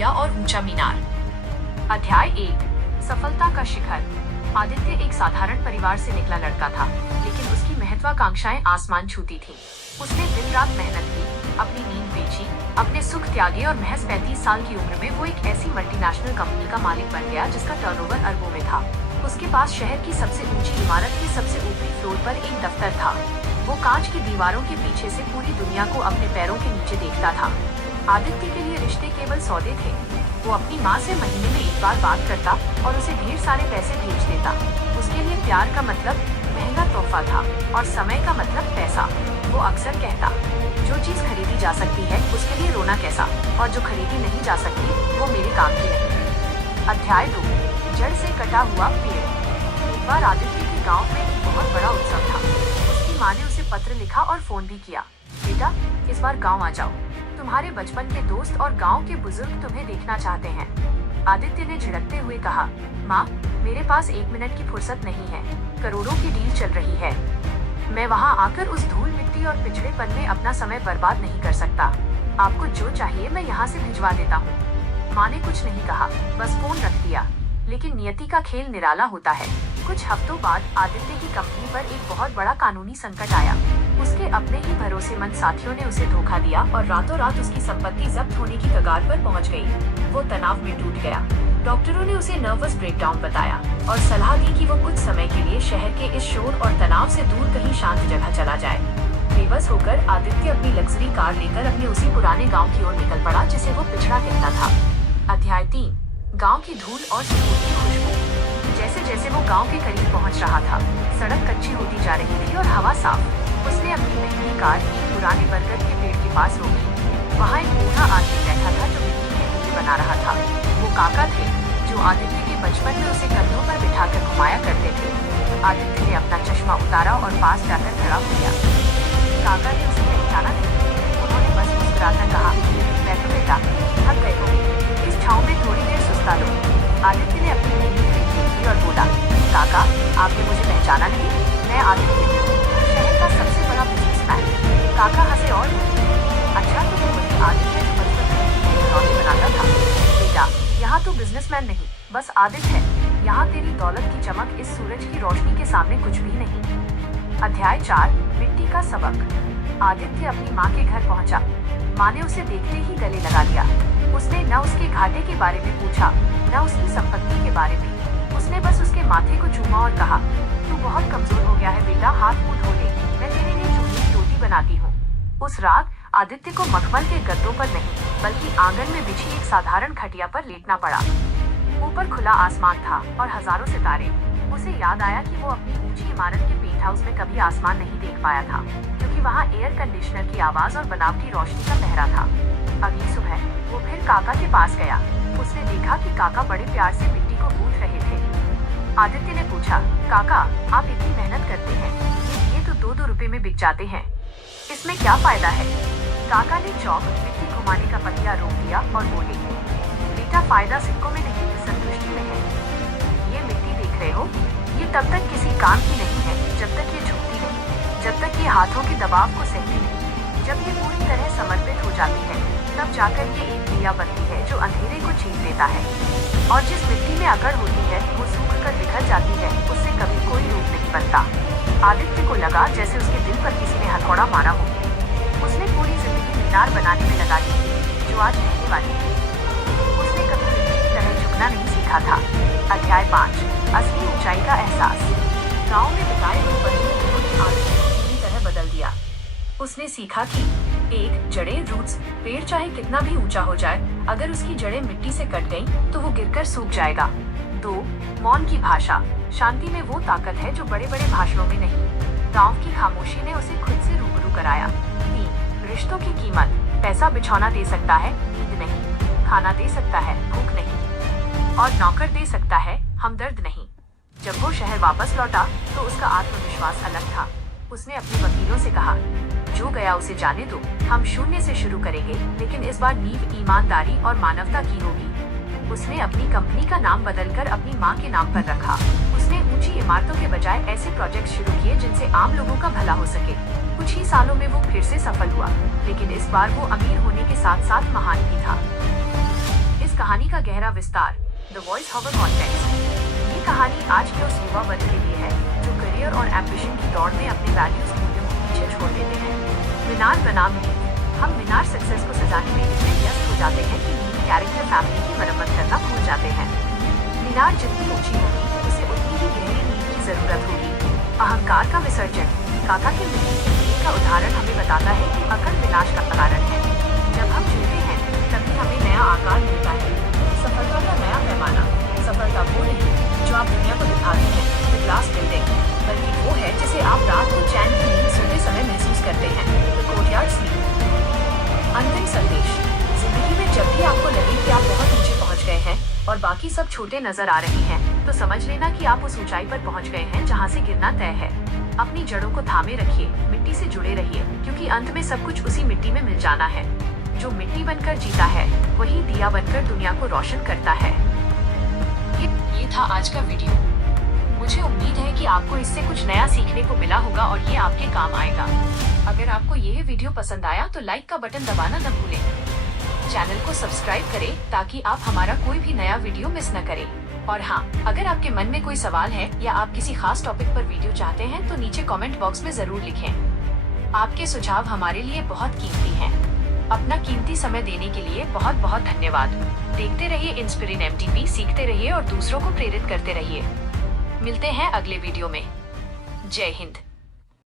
दिया और ऊंचा मीनार। अध्याय 1, सफलता का शिखर। आदित्य एक साधारण परिवार से निकला लड़का था, लेकिन उसकी महत्वाकांक्षाएं आसमान छूती थीं। उसने दिन रात मेहनत की, अपनी नींद बेची, अपने सुख त्यागे और महज 35 साल की उम्र में वो एक ऐसी मल्टीनेशनल कंपनी का मालिक बन गया जिसका टर्नओवर अरबों में था। उसके पास शहर की सबसे ऊंची इमारत के सबसे ऊपरी फ्लोर पर एक दफ्तर था। वो कांच की दीवारों के पीछे से पूरी दुनिया को अपने पैरों के नीचे देखता था। आदित्य के लिए रिश्ते केवल सौदे थे। वो अपनी माँ से महीने में एक बार बात करता और उसे ढेर सारे पैसे भेज देता। उसके लिए प्यार का मतलब महंगा तोहफा था और समय का मतलब पैसा। वो अक्सर कहता, जो चीज खरीदी जा सकती है उसके लिए रोना कैसा, और जो खरीदी नहीं जा सकती वो मेरे काम की नहीं। अध्याय 2, जड़ से कटा हुआ पेड़। एक बार आदित्य के गांव में एक बहुत बड़ा उत्सव था। उसकी माँ ने उसे पत्र लिखा और फोन भी किया, बेटा इस बार गाँव आ जाओ, तुम्हारे बचपन के दोस्त और गांव के बुजुर्ग तुम्हें देखना चाहते हैं। आदित्य ने झिड़कते हुए कहा, माँ मेरे पास 1 मिनट की फुर्सत नहीं है, करोड़ों की डील चल रही है। मैं वहाँ आकर उस धूल मिट्टी और पिछड़ेपन में अपना समय बर्बाद नहीं कर सकता। आपको जो चाहिए मैं यहाँ से भिजवा देता हूँ। माँ ने कुछ नहीं कहा, बस फोन रख दिया। लेकिन नियति का खेल निराला होता है। कुछ हफ्तों बाद आदित्य की कंपनी पर एक बहुत बड़ा कानूनी संकट आया। उसके अपने ही भरोसेमंद साथियों ने उसे धोखा दिया और रातों रात उसकी संपत्ति जब्त होने की कगार पर पहुंच गई। वो तनाव में टूट गया। डॉक्टरों ने उसे नर्वस ब्रेकडाउन बताया और सलाह दी कि वो कुछ समय के लिए शहर के इस शोर और तनाव से दूर कहीं शांत जगह चला जाए। बेबस होकर आदित्य अपनी लग्जरी कार लेकर अपने उसी पुराने गाँव की ओर निकल पड़ा जिसे वो पिछड़ा कहता था। अध्याय 3, गाँव की धूल और सुकून की खुशबू। जैसे जैसे वो गाँव के करीब पहुँच रहा था, सड़क कच्ची होती जा रही थी और हवा साफ। उसने अपनी महंगी कार एक पुराने बरगद के पेड़ के पास रोकी। वहाँ एक बूढ़ा आदमी बैठा था जो मिट्टी के ईंटें बना रहा था। वो काका थे जो आदित्य के बचपन में उसे कंधों पर बिठाकर घुमाया करते थे। आदित्य ने अपना चश्मा उतारा और पास जाकर खड़ा हो गया। काका ने उसे पहचाना नहीं। उन्होंने बस मुस्कुराकर कहा, बैठो बेटा, थक गए हो, इस छाँव में थोड़ी देर सुस्ता लो। आदित्य ने अपनी नीली घड़ी देखी और बोला, काका आपने मुझे पहचाना नहीं? मैं आदित्य हूँ, शहर का सबसे बड़ा बिजनेसमैन। काका हंसे और बोले, अच्छा तो तुम वही आदित्य जो बचपन में खिलौने बनाता था? बेटा यहाँ तो बिजनेसमैन नहीं, बस आदित्य है। यहाँ तेरी दौलत की चमक इस सूरज की रोशनी के सामने कुछ भी नहीं। अध्याय 4, मिट्टी का सबक। आदित्य अपनी माँ के घर पहुँचा। माँ ने उसे देखते ही गले लगा लिया। उसने न उसके घाटे के बारे में पूछा, न उसकी संपत्ति के बारे में। उसने बस उसके माथे को चूमा और कहा, तू बहुत कमजोर हो गया है बेटा, हाथ मुंह धो ले, मैं तेरे लिए चूल्हे की रोटी बनाती हूँ। उस रात आदित्य को मखमल के गद्दों पर नहीं बल्कि आंगन में बिछी एक साधारण खटिया पर लेटना पड़ा। ऊपर खुला आसमान था और हजारों सितारे। उसे याद आया कि वो अपनी ऊंची इमारत के पेंट हाउस में कभी आसमान नहीं देख पाया था, क्योंकि वहाँ एयर कंडीशनर की आवाज और बनावटी रोशनी का पहरा था। अगली सुबह वो फिर काका के पास गया। उसने देखा कि काका बड़े प्यार से मिट्टी को गूंथ रहे थे। आदित्य ने पूछा, काका आप इतनी मेहनत करते हैं, ये तो 2-2 रुपए में बिक जाते हैं, इसमें क्या फायदा है? काका ने चौक मिट्टी घुमाने का पतिया रोक दिया और बोले, बेटा फायदा सिक्कों में नहीं संतुष्टि में है। ये मिट्टी देख रहे हो, ये तब तक किसी काम की नहीं है जब तक ये झुकती नहीं, जब तक ये हाथों के दबाव को सहती नहीं। जब ये पूरी तरह समर्पित हो जाती है तब जाकर ये एक दिया बनती है जो अंधेरे को छीन लेता है। और जिस मिट्टी में अकड़ होती है वो सूख कर बिखर जाती है, उससे कभी कोई रूप नहीं बनता। आदित्य को लगा जैसे उसके दिल पर किसी ने हथौड़ा मारा हो। उसने पूरी जिंदगी मीनार बनाने में लगा दी थी जो आज रहने वाली थी। उसने कभी मिट्टी की तरह झुकना नहीं सीखा था। अध्याय 5, असली ऊंचाई का एहसास। गाँव में बिताए हुए बरसों ने आदित्य को पूरी तरह बदल दिया। उसने सीखा कि 1, जड़ें रूट्स। पेड़ चाहे कितना भी ऊंचा हो जाए, अगर उसकी जड़ें मिट्टी से कट गईं, तो वो गिरकर सूख जाएगा। 2, मौन की भाषा। शांति में वो ताकत है जो बड़े बड़े भाषणों में नहीं। गांव की खामोशी ने उसे खुद से रूबरू कराया। 3, रिश्तों की कीमत। पैसा बिछौना दे सकता है, नींद नहीं। खाना दे सकता है, भूख नहीं। और नौकर दे सकता है, हमदर्द नहीं। जब वो शहर वापस लौटा तो उसका आत्मविश्वास अलग था। उसने अपने वकीलों से कहा, जो गया उसे जाने दो, हम शून्य से शुरू करेंगे, लेकिन इस बार नींव ईमानदारी और मानवता की होगी। उसने अपनी कंपनी का नाम बदलकर अपनी माँ के नाम पर रखा। उसने ऊंची इमारतों के बजाय ऐसे प्रोजेक्ट शुरू किए जिनसे आम लोगों का भला हो सके। कुछ ही सालों में वो फिर से सफल हुआ, लेकिन इस बार वो अमीर होने के साथ साथ महान भी था। इस कहानी का गहरा विस्तार, द वॉइस ओवर कॉन्टेक्स्ट। ये कहानी आज के उस युवा वर्ग के लिए है जो करियर और एम्बिशन की दौड़ में अपने वैल्यूज मूल्यों को पीछे छोड़ देते हैं। मीनार बनाम नींव। हम मीनार सक्सेस को सजाने में इतने व्यस्त हो जाते हैं कि नींव कैरेक्टर फैमिली की मरम्मत करना भूल जाते हैं। मीनार जितनी ऊंची होगी उसे उतनी ही गहरी नींव की जरूरत होगी। अहंकार का विसर्जन। काका के मिट्टी के दिए का उदाहरण हमें बताता है कि अकड़ विनाश का कारण है। जब हम झुकते हैं तभी हमें नया आकार मिलता है। सफलता का नया पैमाना। सफलता वो नहीं जो आप दुनिया को दिखाते हैं, द ग्लास बिल्डिंग, बल्कि वो है जिसे आप रात को चैन की नींद सोते समय महसूस करते हैं, द कोर्टयार्ड स्लीप। अंतिम संदेश। जिंदगी में जब भी आपको लगे कि आप बहुत ऊंचे पहुंच गए हैं और बाकी सब छोटे नजर आ रहे हैं, तो समझ लेना कि आप उस ऊंचाई पर पहुंच गए हैं जहां से गिरना तय है। अपनी जड़ों को थामे रखिए, मिट्टी से जुड़े रहिए, क्योंकि अंत में सब कुछ उसी मिट्टी में मिल जाना है। जो मिट्टी बनकर जीता है वही दिया बनकर दुनिया को रोशन करता है। ये था आज का वीडियो। मुझे उम्मीद है कि आपको इससे कुछ नया सीखने को मिला होगा और ये आपके काम आएगा। अगर आपको यह वीडियो पसंद आया तो लाइक का बटन दबाना न भूलें। चैनल को सब्सक्राइब करें ताकि आप हमारा कोई भी नया वीडियो मिस न करें। और हाँ, अगर आपके मन में कोई सवाल है या आप किसी खास टॉपिक पर वीडियो चाहते हैं तो नीचे कमेंट बॉक्स में जरूर लिखें। आपके सुझाव हमारे लिए बहुत कीमती हैं। अपना कीमती समय देने के लिए बहुत बहुत धन्यवाद। देखते रहिए इंस्पिरिन MTP, सीखते रहिए और दूसरों को प्रेरित करते रहिए। मिलते हैं अगले वीडियो में। जय हिंद।